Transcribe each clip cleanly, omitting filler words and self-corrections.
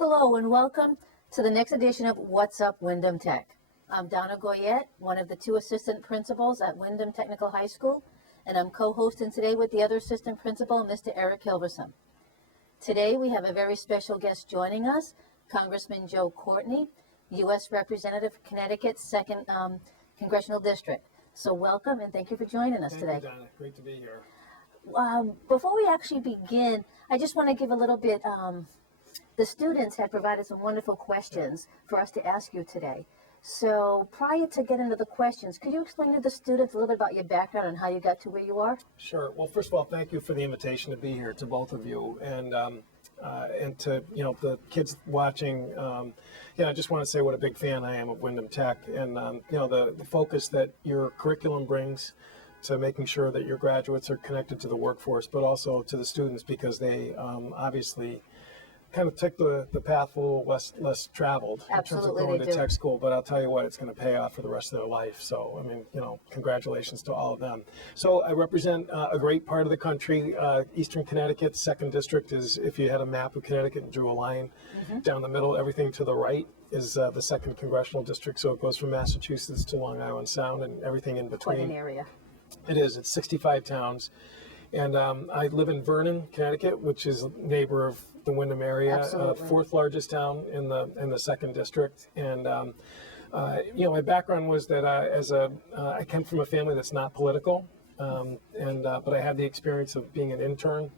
Hello and welcome to the next edition of What's Up Windham Tech. I'm Donna Goyette, one of the two assistant principals at Windham Technical High School, and I'm co-hosting today with the other assistant principal, Mr. Eric Hilversum. Today we have a very special guest joining us, Congressman Courtney, U.S. Representative, Connecticut's 2nd Congressional District. So welcome and thank you for joining us today. Thank you, Donna. Great to be here. Before we actually begin, I just want to give a little bit, the students had provided some wonderful questions for us to ask you today. So prior to getting to the questions, could you explain to the students a little bit about your background and how you got to where you are? Sure. Well, first of all, thank you for the invitation to be here, to both of you, and to the kids watching. I just want to say what a big fan I am of Windham Tech, and the focus that your curriculum brings to making sure that your graduates are connected to the workforce, but also to the students, because they obviously kind of took the path a little less traveled in terms of going to tech school, but I'll tell you what, it's going to pay off for the rest of their life. So, I mean, congratulations to all of them. So I represent a great part of the country. Eastern Connecticut, 2nd District is, if you had a map of Connecticut and drew a line down the middle, everything to the right is the 2nd Congressional District. So it goes from Massachusetts to Long Island Sound and everything in between. Quite an area. It is. It's 65 towns. And I live in Vernon, Connecticut, which is a neighbor of the Windham area, 4th largest town in the 2nd District. And my background was that I came from a family that's not political, but I had the experience of being an intern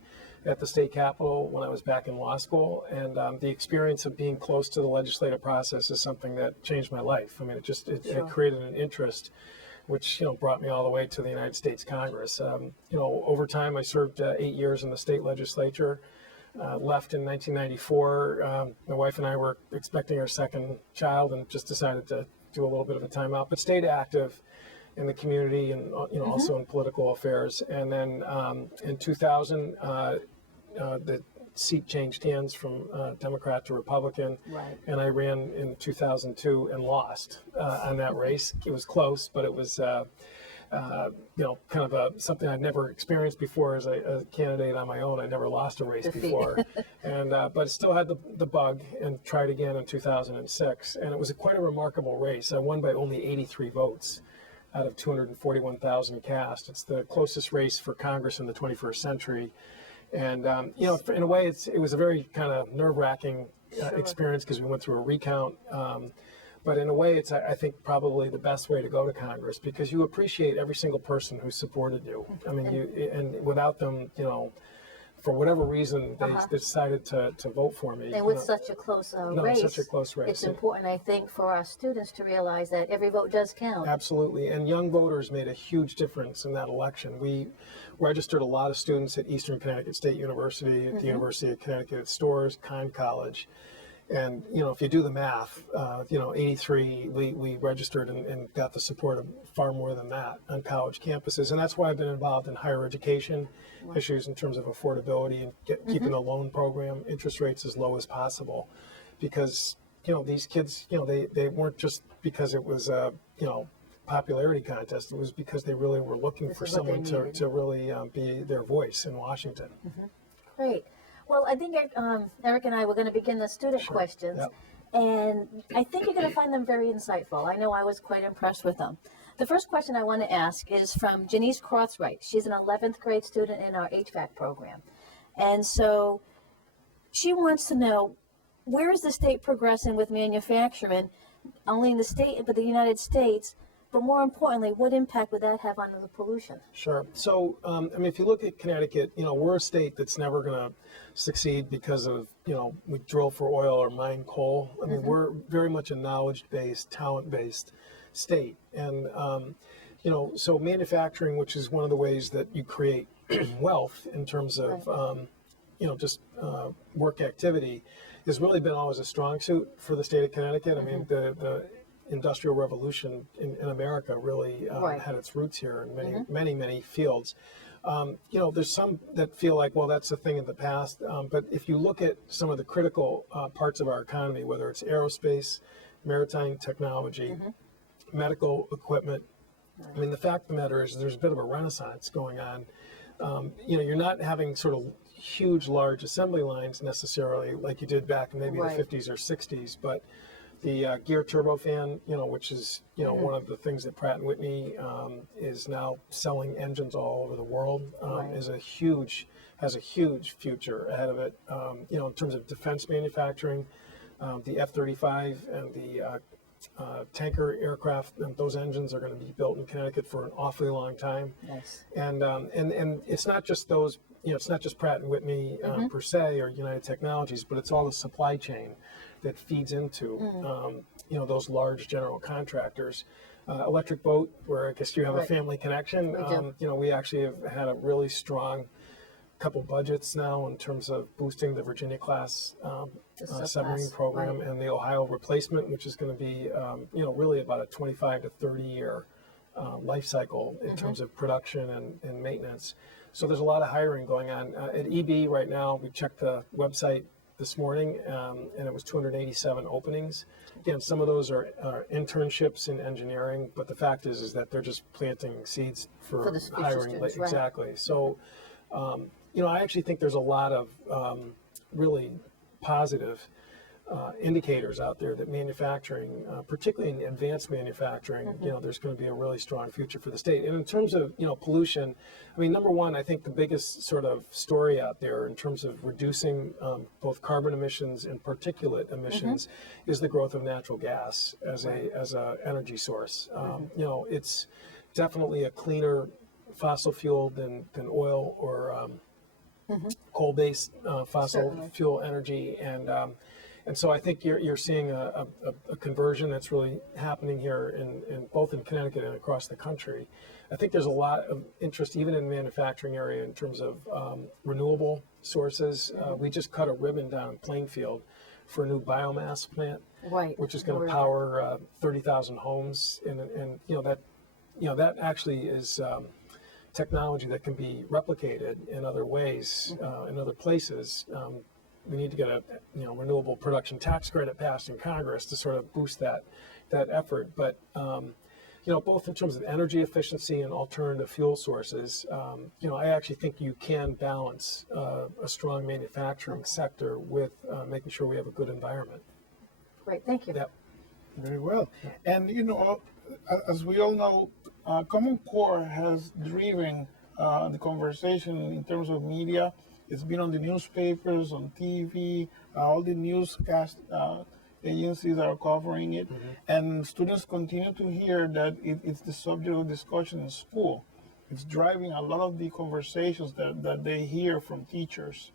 at the state capitol when I was back in law school, and the experience of being close to the legislative process is something that changed my life. I mean, it created an interest, which brought me all the way to the United States Congress. Over time, I served 8 years in the state legislature. Left in 1994. My wife and I were expecting our 2nd child, and just decided to do a little bit of a timeout, but stayed active in the community and also in political affairs. And then in 2000, the seat changed hands from Democrat to Republican, and I ran in 2002 and lost on that race. It was close, but it was kind of something I'd never experienced before as a candidate on my own. I never lost a race before, and but still had the bug and tried again in 2006, and it was quite a remarkable race. I won by only 83 votes out of 241,000 cast. It's the closest race for Congress in the 21st century. And, in a way, it was a very kind of nerve-wracking experience, because we went through a recount. But in a way, it's, I think, probably the best way to go to Congress, because you appreciate every single person who supported you. I mean, and without them, for whatever reason, they decided to vote for me. And with such a close race, it's important, I think, for our students to realize that every vote does count. Absolutely, and young voters made a huge difference in that election. We registered a lot of students at Eastern Connecticut State University, at the University of Connecticut, at Storrs, Conn-College. And, if you do the math, 83, we registered and got the support of far more than that on college campuses. And that's why I've been involved in higher education issues in terms of affordability and keeping the loan program interest rates as low as possible. Because, these kids, they weren't just because it was a, popularity contest. It was because they really were looking for someone to really be their voice in Washington. Great. Well, I think Eric and I were going to begin the student questions, and I think you're going to find them very insightful. I know I was quite impressed with them. The first question I want to ask is from Janice Crosswright. She's an 11th grade student in our HVAC program. And so she wants to know, where is the state progressing with manufacturing, only in the state, but the United States? But more importantly, what impact would that have on the pollution? Sure. So, if you look at Connecticut, we're a state that's never going to succeed because of, we drill for oil or mine coal. I mean, we're very much a knowledge-based, talent-based state. And, so manufacturing, which is one of the ways that you create wealth in terms of, just work activity, has really been always a strong suit for the state of Connecticut. I mean, the Industrial Revolution in America really had its roots here in many fields. There's some that feel like, well, that's a thing in the past. But if you look at some of the critical parts of our economy, whether it's aerospace, maritime technology, medical equipment, I mean, the fact of the matter is there's a bit of a renaissance going on. You're not having sort of huge, large assembly lines necessarily, like you did back in maybe Right. the 50s or 60s, but the gear turbofan, which is one of the things that Pratt and Whitney is now selling engines all over the world, Right. has a huge future ahead of it. In terms of defense manufacturing, the F-35 and the tanker aircraft, and those engines are going to be built in Connecticut for an awfully long time. Nice. And it's not just those, it's not just Pratt and Whitney per se or United Technologies, but it's all the supply chain that feeds into those large general contractors. Electric Boat, where I guess you have a Right. family connection. We do. We actually have had a really strong couple budgets now in terms of boosting the Virginia class submarine subclass, program right. and the Ohio replacement, which is going to be really about a 25 to 30 year life cycle in terms of production and maintenance. So there's a lot of hiring going on at EB right now. We checked the website this morning, and it was 287 openings. Again, some of those are internships in engineering, but the fact is that they're just planting seeds for the future hiring. students, right. Exactly. So, I actually think there's a lot of really positive indicators out there that manufacturing, particularly in advanced manufacturing, there's going to be a really strong future for the state. And in terms of, pollution, I mean, number one, I think the biggest sort of story out there in terms of reducing both carbon emissions and particulate emissions is the growth of natural gas as a energy source. It's definitely a cleaner fossil fuel than oil or coal-based fossil Certainly. fuel energy, and so I think you're seeing a conversion that's really happening here in both in Connecticut and across the country. I think there's a lot of interest even in the manufacturing area in terms of renewable sources. We just cut a ribbon down in Plainfield for a new biomass plant, Right. which is going to power 30,000 homes, and that actually is technology that can be replicated in other ways, in other places. We need to get a renewable production tax credit passed in Congress to sort of boost that effort. But both in terms of energy efficiency and alternative fuel sources, I actually think you can balance a strong manufacturing sector with making sure we have a good environment. Great. Thank you. Yep. Very well. And, as we all know, Common Core has driven the conversation in terms of media. It's been on the newspapers, on TV, all the newscast agencies are covering it. And students continue to hear that it's the subject of discussion in school. It's driving a lot of the conversations that they hear from teachers.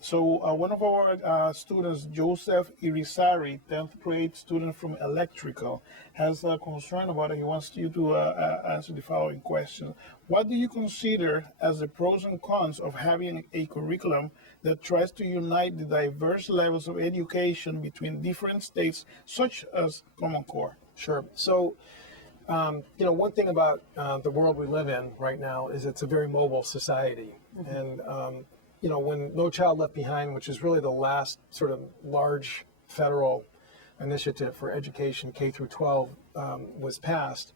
So one of our students, Joseph Irizarry, 10th grade student from electrical, has a concern about it. He wants you to answer the following question. What do you consider as the pros and cons of having a curriculum that tries to unite the diverse levels of education between different states, such as Common Core? Sure. So, one thing about the world we live in right now is it's a very mobile society. And when No Child Left Behind, which is really the last sort of large federal initiative for education K through 12 was passed,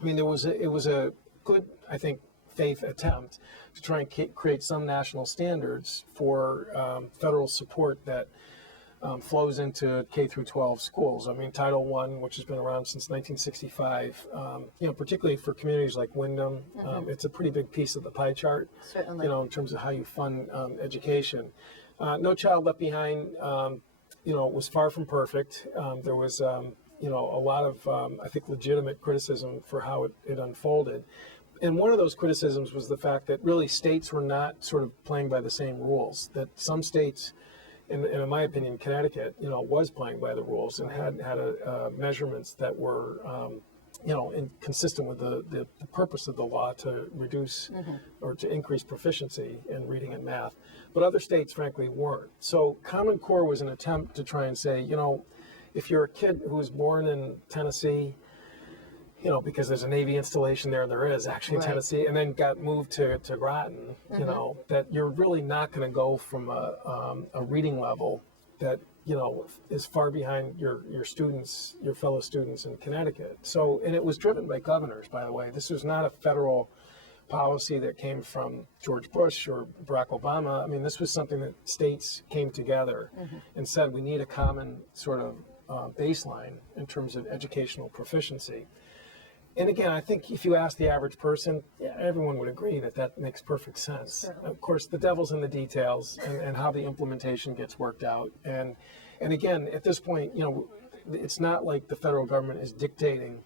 I mean, it was a good, I think, faith attempt to try and create some national standards for federal support that flows into K through 12 schools. I mean, Title I, which has been around since 1965, particularly for communities like Windham, it's a pretty big piece of the pie chart. Certainly. In terms of how you fund education. No Child Left Behind, was far from perfect. There was, a lot of, I think, legitimate criticism for how it unfolded. And one of those criticisms was the fact that really states were not sort of playing by the same rules, that some states, and in my opinion, Connecticut, was playing by the rules and had measurements that were, consistent with the purpose of the law to reduce or to increase proficiency in reading and math. But other states, frankly, weren't. So Common Core was an attempt to try and say, if you're a kid who was born in Tennessee, because there's a Navy installation there is actually in Right. Tennessee, and then got moved to Groton, that you're really not going to go from a reading level that, is far behind your students, your fellow students in Connecticut. So, and it was driven by governors, by the way. This was not a federal policy that came from George Bush or Barack Obama. I mean, this was something that states came together and said we need a common sort of baseline in terms of educational proficiency. And again, I think if you ask the average person, everyone would agree that that makes perfect sense. Certainly. Of course, the devil's in the details and how the implementation gets worked out. And again, at this point, it's not like the federal government is dictating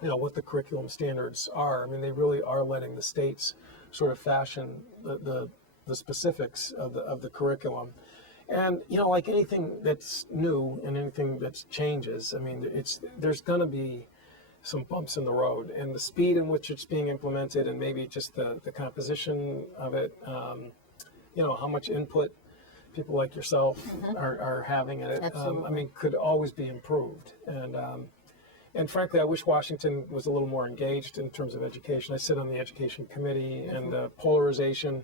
what the curriculum standards are. I mean, they really are letting the states sort of fashion the specifics of the curriculum. And like anything that's new and anything that changes, I mean, there's going to be some bumps in the road, and the speed in which it's being implemented, and maybe just the composition of it, how much input people like yourself are having in it. I mean, could always be improved. And frankly, I wish Washington was a little more engaged in terms of education. I sit on the education committee, and the polarization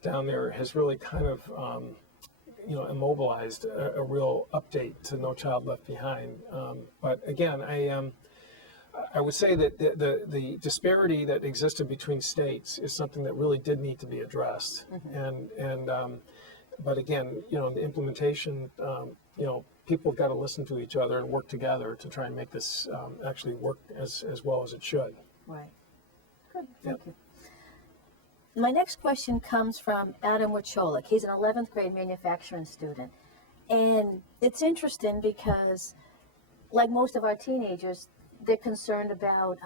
down there has really kind of, immobilized a real update to No Child Left Behind. But again, I would say that the disparity that existed between states is something that really did need to be addressed. But again, the implementation, people have got to listen to each other and work together to try and make this actually work as well as it should. Right. Good. Thank you. My next question comes from Adam Wacholik. He's an 11th grade manufacturing student. And it's interesting because, like most of our teenagers, they're concerned about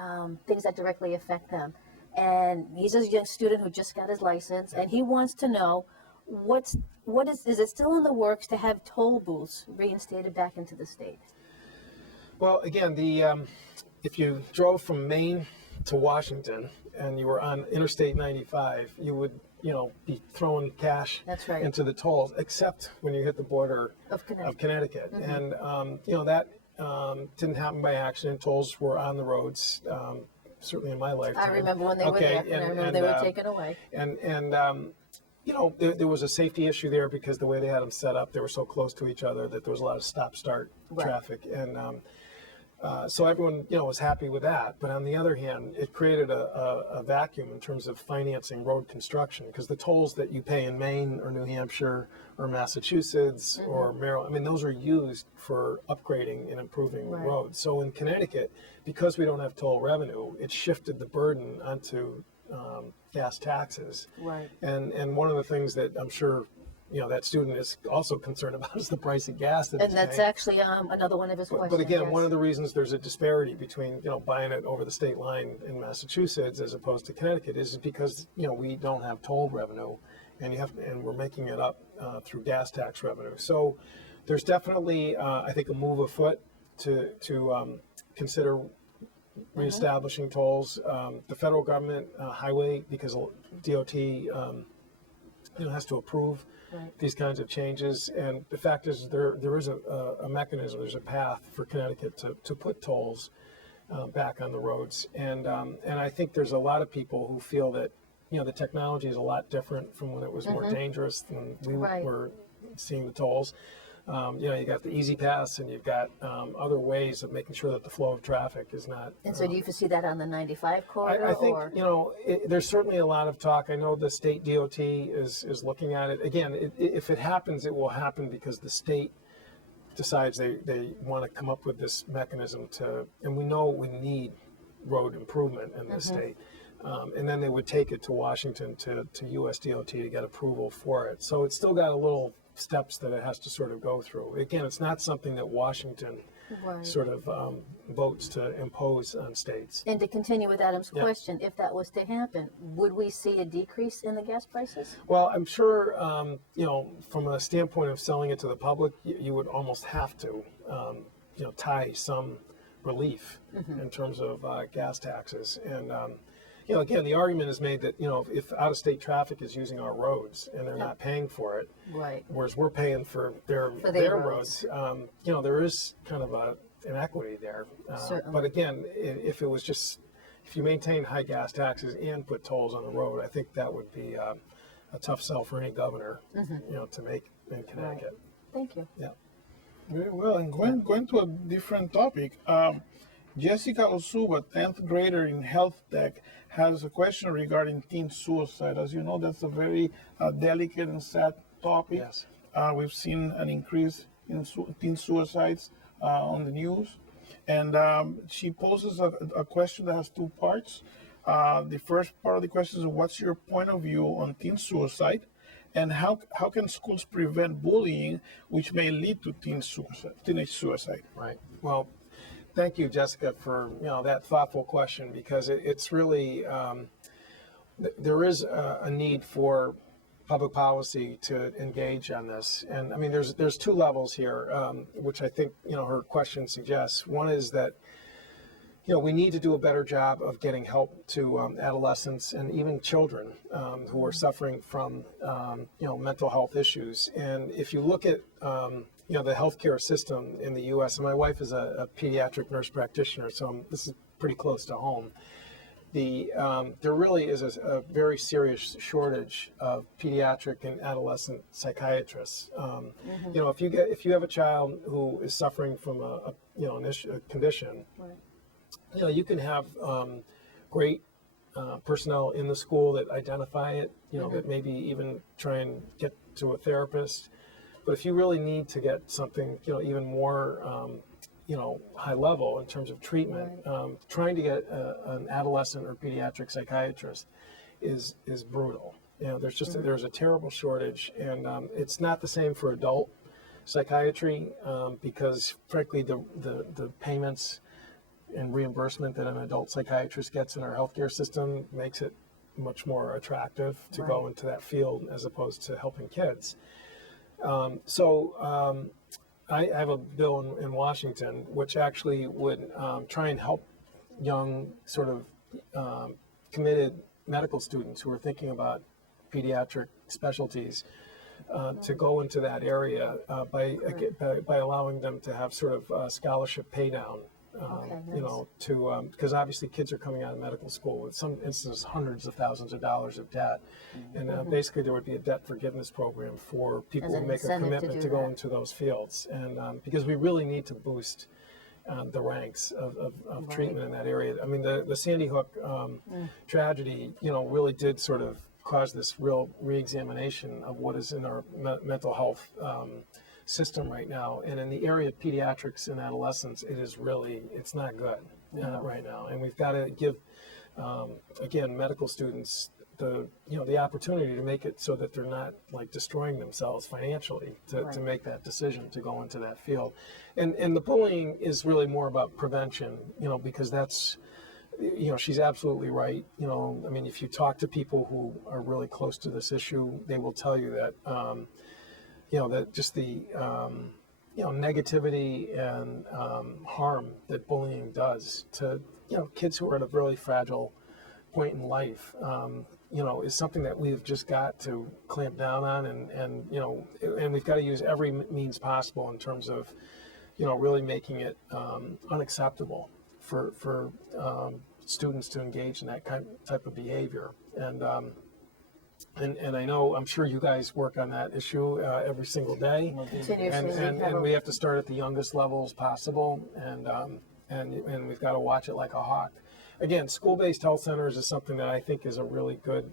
things that directly affect them. And he's a young student who just got his license, and he wants to know is it still in the works to have toll booths reinstated back into the state? Well, again, if you drove from Maine to Washington and you were on Interstate 95, you would be throwing cash into the tolls, except when you hit the border of Connecticut. And that didn't happen by accident. Tolls were on the roads, certainly in my lifetime. I remember when they were there, and I remember they were taken away. There was a safety issue there because the way they had them set up, they were so close to each other that there was a lot of stop-start traffic. And so everyone, was happy with that. But on the other hand, it created a vacuum in terms of financing road construction, because the tolls that you pay in Maine or New Hampshire or Massachusetts or Maryland, I mean, those are used for upgrading and improving roads. So in Connecticut, because we don't have toll revenue, it shifted the burden onto gas taxes. Right. And one of the things that I'm sure that student is also concerned about is the price of gas. And that's actually another one of his questions. But again, one of the reasons there's a disparity between buying it over the state line in Massachusetts as opposed to Connecticut is because we don't have toll revenue, and we're making it up through gas tax revenue. So there's definitely I think a move afoot to consider reestablishing tolls. The federal government highway, because DOT has to approve these kinds of changes, and the fact is there is a mechanism, there's a path for Connecticut to put tolls back on the roads, and I think there's a lot of people who feel that the technology is a lot different from when it was more dangerous than we were seeing the tolls. You got the Easy Pass, and you've got other ways of making sure that the flow of traffic is not. And so do you foresee that on the 95 corridor? I think, there's certainly a lot of talk. I know the state DOT is looking at it. Again, if it happens, it will happen because the state decides they want to come up with this mechanism and we know we need road improvement in this state. And then they would take it to Washington to US DOT to get approval for it. So it's still got a little steps that it has to sort of go through. Again, it's not something that Washington sort of votes to impose on states. And to continue with Adam's question, if that was to happen, would we see a decrease in the gas prices? Well, I'm sure, from a standpoint of selling it to the public, you would almost have to, tie some relief in terms of gas taxes. And, again, the argument is made that, if out-of-state traffic is using our roads and they're not paying for it, whereas we're paying for their roads, there is kind of an equity there. But again, if you maintain high gas taxes and put tolls on the road, I think that would be a tough sell for any governor, to make in Connecticut. Thank you. Yeah. Very well. And going to a different topic, Jessica Osuba, 10th grader in health tech, has a question regarding teen suicide. As you know, that's a very delicate and sad topic. Yes. We've seen an increase in teen suicides on the news. And she poses a question that has two parts. The first part of the question is, what's your point of view on teen suicide? And how can schools prevent bullying, which may lead to teenage suicide? Right. Well, thank you, Jessica, for that thoughtful question, because it's really there is a need for public policy to engage on this. And I mean, there's two levels here, which I think her question suggests. One is that we need to do a better job of getting help to adolescents and even children who are suffering from mental health issues. And if you look at the healthcare system in the U.S., and my wife is a pediatric nurse practitioner, so this is pretty close to home. There really is a very serious shortage of pediatric and adolescent psychiatrists. If you have a child who is suffering from a condition, Right. You can have great personnel in the school that identify it, that maybe even try and get to a therapist. But if you really need to get something, even more, high level in terms of treatment, Right. Trying to get an adolescent or pediatric psychiatrist is brutal. There's a terrible shortage, and it's not the same for adult psychiatry because, frankly, the payments and reimbursement that an adult psychiatrist gets in our healthcare system makes it much more attractive to go into that field as opposed to helping kids. I have a bill in Washington which actually would try and help young sort of committed medical students who are thinking about pediatric specialties to go into that area by allowing them to have sort of scholarship pay down. Nice. Because obviously kids are coming out of medical school with some instances hundreds of thousands of dollars of debt, and basically there would be a debt forgiveness program for people who make a commitment to go into those fields, and because we really need to boost the ranks of treatment in that area. I mean, the Sandy Hook tragedy, really did sort of cause this real reexamination of what is in our mental health system right now, and in the area of pediatrics and adolescents, it's not good right now, and we've got to give again medical students the opportunity to make it so that they're not like destroying themselves financially to make that decision to go into that field, and the bullying is really more about prevention, because that's she's absolutely right. I mean, if you talk to people who are really close to this issue, they will tell you that that just the negativity and harm that bullying does to kids who are at a really fragile point in life is something that we've just got to clamp down on, and we've got to use every means possible in terms of really making it unacceptable for students to engage in that type of behavior. And I know, I'm sure you guys work on that issue every single day, and we have to start at the youngest levels possible, and we've got to watch it like a hawk. Again, school-based health centers is something that I think is a really good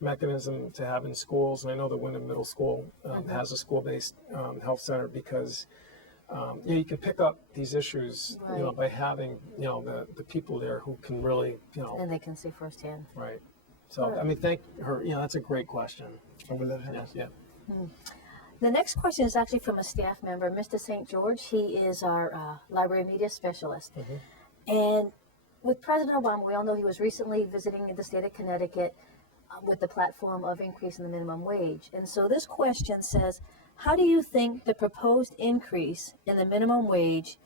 mechanism to have in schools, and I know the Windham Middle School has a school-based health center because you can pick up these issues by having the people there who can really and they can see firsthand. Right. So, I mean, thank her. That's a great question. Yeah. The next question is actually from a staff member, Mr. St. George. He is our library media specialist. And with President Obama, we all know he was recently visiting the state of Connecticut with the platform of increasing the minimum wage. And so this question says, how do you think the proposed increase in the minimum wage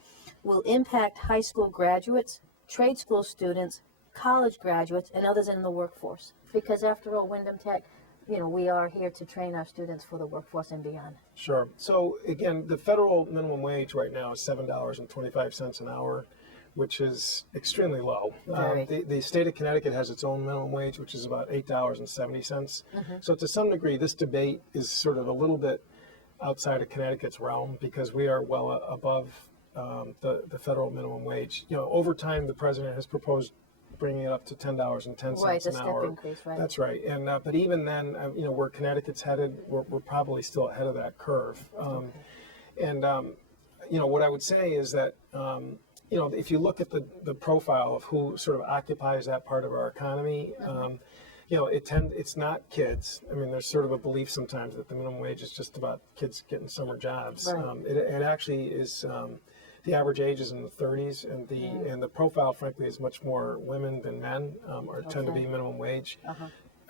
will impact high school graduates, trade school students, college graduates, and others in the workforce? Because after all, Windham Tech, we are here to train our students for the workforce and beyond. Sure. So again, the federal minimum wage right now is $7.25 an hour, which is extremely low. The state of Connecticut has its own minimum wage, which is about $8.70. So to some degree, this debate is sort of a little bit outside of Connecticut's realm because we are well above the federal minimum wage. Over time, the president has proposed bringing it up to $10.10 Right, a an step hour. increase, right? That's right. And but even then, where Connecticut's headed, we're probably still ahead of that curve. And what I would say is that if you look at the profile of who sort of occupies that part of our economy, it's not kids. I mean, there's sort of a belief sometimes that the minimum wage is just about kids getting summer jobs. Right. It actually is. The average age is in the 30s, and the profile, frankly, is much more women than men, or tend to be minimum wage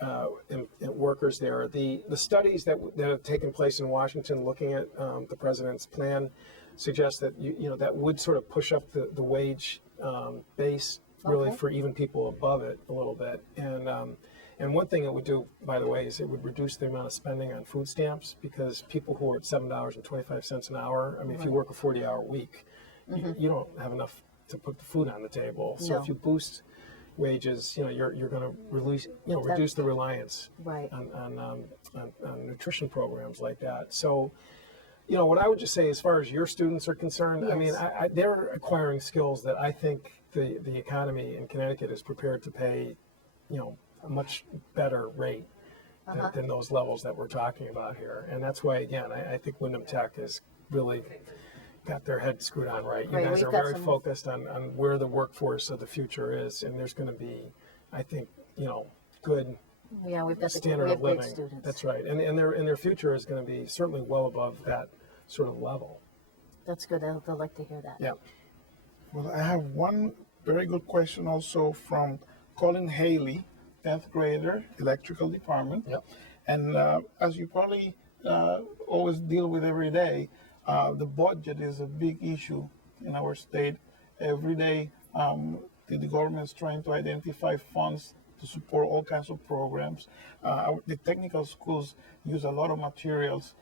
and workers there. The studies that have taken place in Washington, looking at the president's plan, suggest that that would sort of push up the wage base really for even people above it a little bit. And one thing it would do, by the way, is it would reduce the amount of spending on food stamps, because people who are at $7.25 an hour, I mean, if you work a 40-hour week, you don't have enough to put the food on the table. So if you boost wages, you're going to reduce the reliance on nutrition programs like that. So, what I would just say, as far as your students are concerned, I mean, they're acquiring skills that I think the economy in Connecticut is prepared to pay, a much better rate than those levels that we're talking about here. And that's why, again, I think Windham Tech has really got their head screwed on right. You guys are very focused on where the workforce of the future is, and there's going to be, I think, good we've got standard of living. Students. That's right, and their future is going to be certainly well above that sort of level. That's good. They'll like to hear that. Yeah. Well, I have one very good question also from Colin Haley, 10th grader, electrical department. Yep. And as you probably always deal with every day, the budget is a big issue in our state. Every day, the government is trying to identify funds to support all kinds of programs. The technical schools use a lot of materials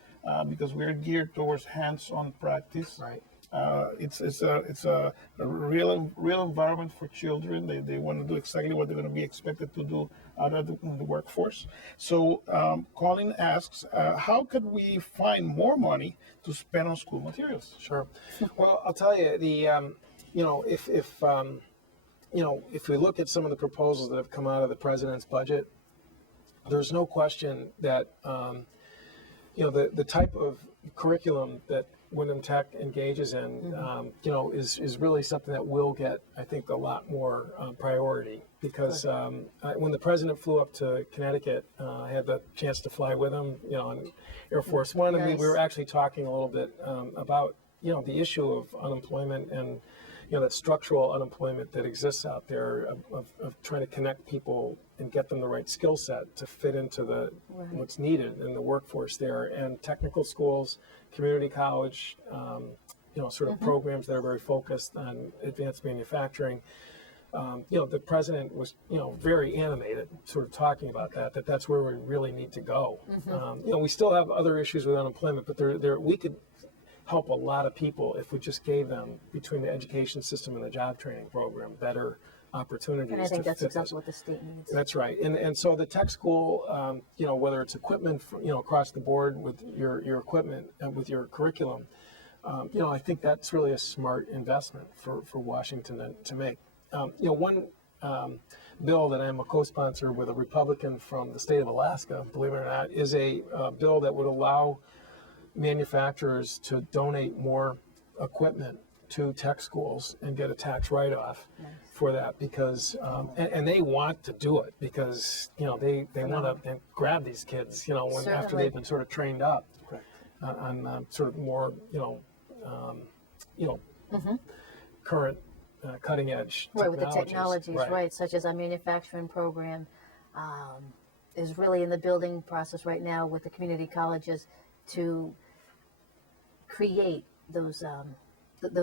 because we're geared towards hands-on practice. Right. It's a real environment for children. They want to do exactly what they're going to be expected to do out of in the workforce. So Colin asks, how could we find more money to spend on school materials? Sure. Well, I'll tell you, if we look at some of the proposals that have come out of the president's budget, there's no question that the type of curriculum that Windham Tech engages in, is really something that will get, I think, a lot more priority. Because when the president flew up to Connecticut, I had the chance to fly with him, on Air Force One, and we were actually talking a little bit about, the issue of unemployment and, that structural unemployment that exists out there of trying to connect people and get them the right skill set to fit into what's needed in the workforce there. And technical schools, community college, sort of programs that are very focused on advanced manufacturing. The president was, very animated, sort of talking about that's where we really need to go. We still have other issues with unemployment, but we could help a lot of people if we just gave them, between the education system and the job training program, better opportunities. And I think that's exactly what the state needs. That's right. And so the tech school, whether it's equipment, across the board with your equipment and with your curriculum, I think that's really a smart investment for Washington to make. One bill that I'm a co-sponsor with a Republican from the state of Alaska, believe it or not, is a bill that would allow manufacturers to donate more equipment to tech schools and get a tax write-off for that, because and they want to do it because they want to grab these kids after they've been sort of trained up on sort of more current cutting edge with the technologies, right, such as our manufacturing program is really in the building process right now with the community colleges to create those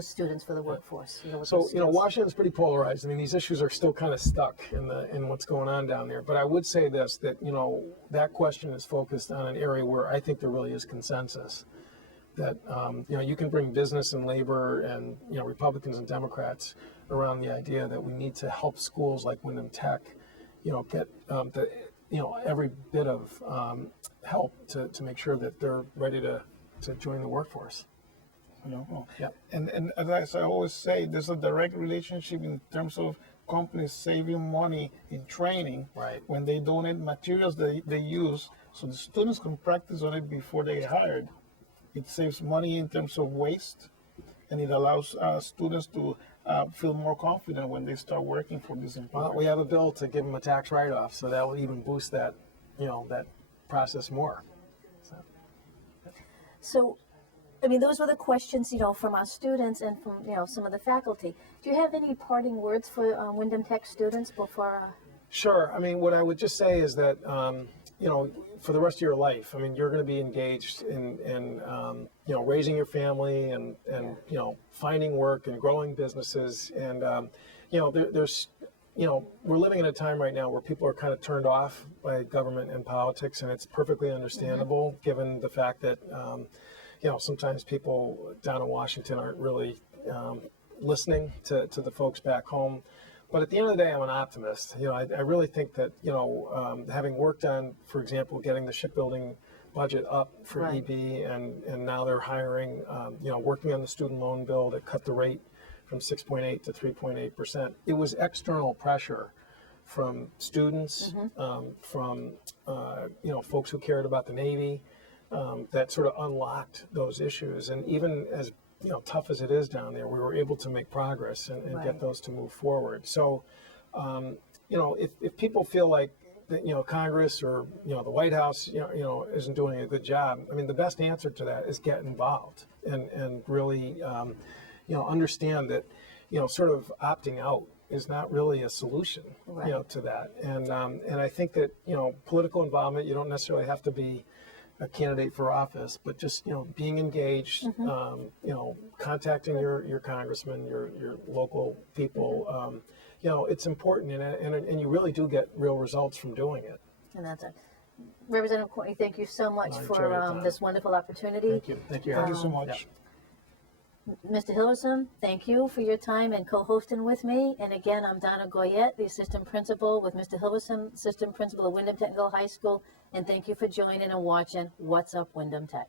students for the workforce. So Washington's pretty polarized. I mean, these issues are still kind of stuck in what's going on down there. But I would say this, that that question is focused on an area where I think there really is consensus. That you can bring business and labor and Republicans and Democrats around the idea that we need to help schools like Windham Tech, get every bit of help to make sure that they're ready to join the workforce. You know, Yep. and as I always say, there's a direct relationship in terms of companies saving money in training Right. when they donate materials they use, so the students can practice on it before they get hired. It saves money in terms of waste, and it allows students to feel more confident when they start working for this employer. Well, we have a bill to give them a tax write-off, so that will even boost that, that process more. So, I mean, those were the questions, from our students and from, some of the faculty. Do you have any parting words for Windham Tech students before? Sure. I mean, what I would just say is that, for the rest of your life, I mean, you're going to be engaged in raising your family and finding work and growing businesses. And, there's, we're living in a time right now where people are kind of turned off by government and politics, and it's perfectly understandable given the fact that, sometimes people down in Washington aren't really listening to the folks back home. But at the end of the day, I'm an optimist. I really think that, having worked on, for example, getting the shipbuilding budget up for Right. EB, and now they're hiring, working on the student loan bill that cut the rate from 6.8 to 3.8%. It was external pressure from students, from, folks who cared about the Navy, that sort of unlocked those issues. And even as tough as it is down there, we were able to make progress and Right. get those to move forward. So, if people feel like that, Congress or the White House, isn't doing a good job, I mean, the best answer to that is get involved and really, understand that, sort of opting out is not really a solution, Right. to that. And I think that political involvement, you don't necessarily have to be a candidate for office, but just being engaged, contacting your congressman, your local people, it's important, and you really do get real results from doing it. And that's it. Representative Courtney, thank you so much I for enjoyed it, this wonderful opportunity. Thank you. Thank you so much. Mr. Hilversum, thank you for your time and co-hosting with me. And again, I'm Donna Goyette, the assistant principal with Mr. Hilversum, assistant principal of Windham Technical High School. And thank you for joining and watching What's Up Windham Tech.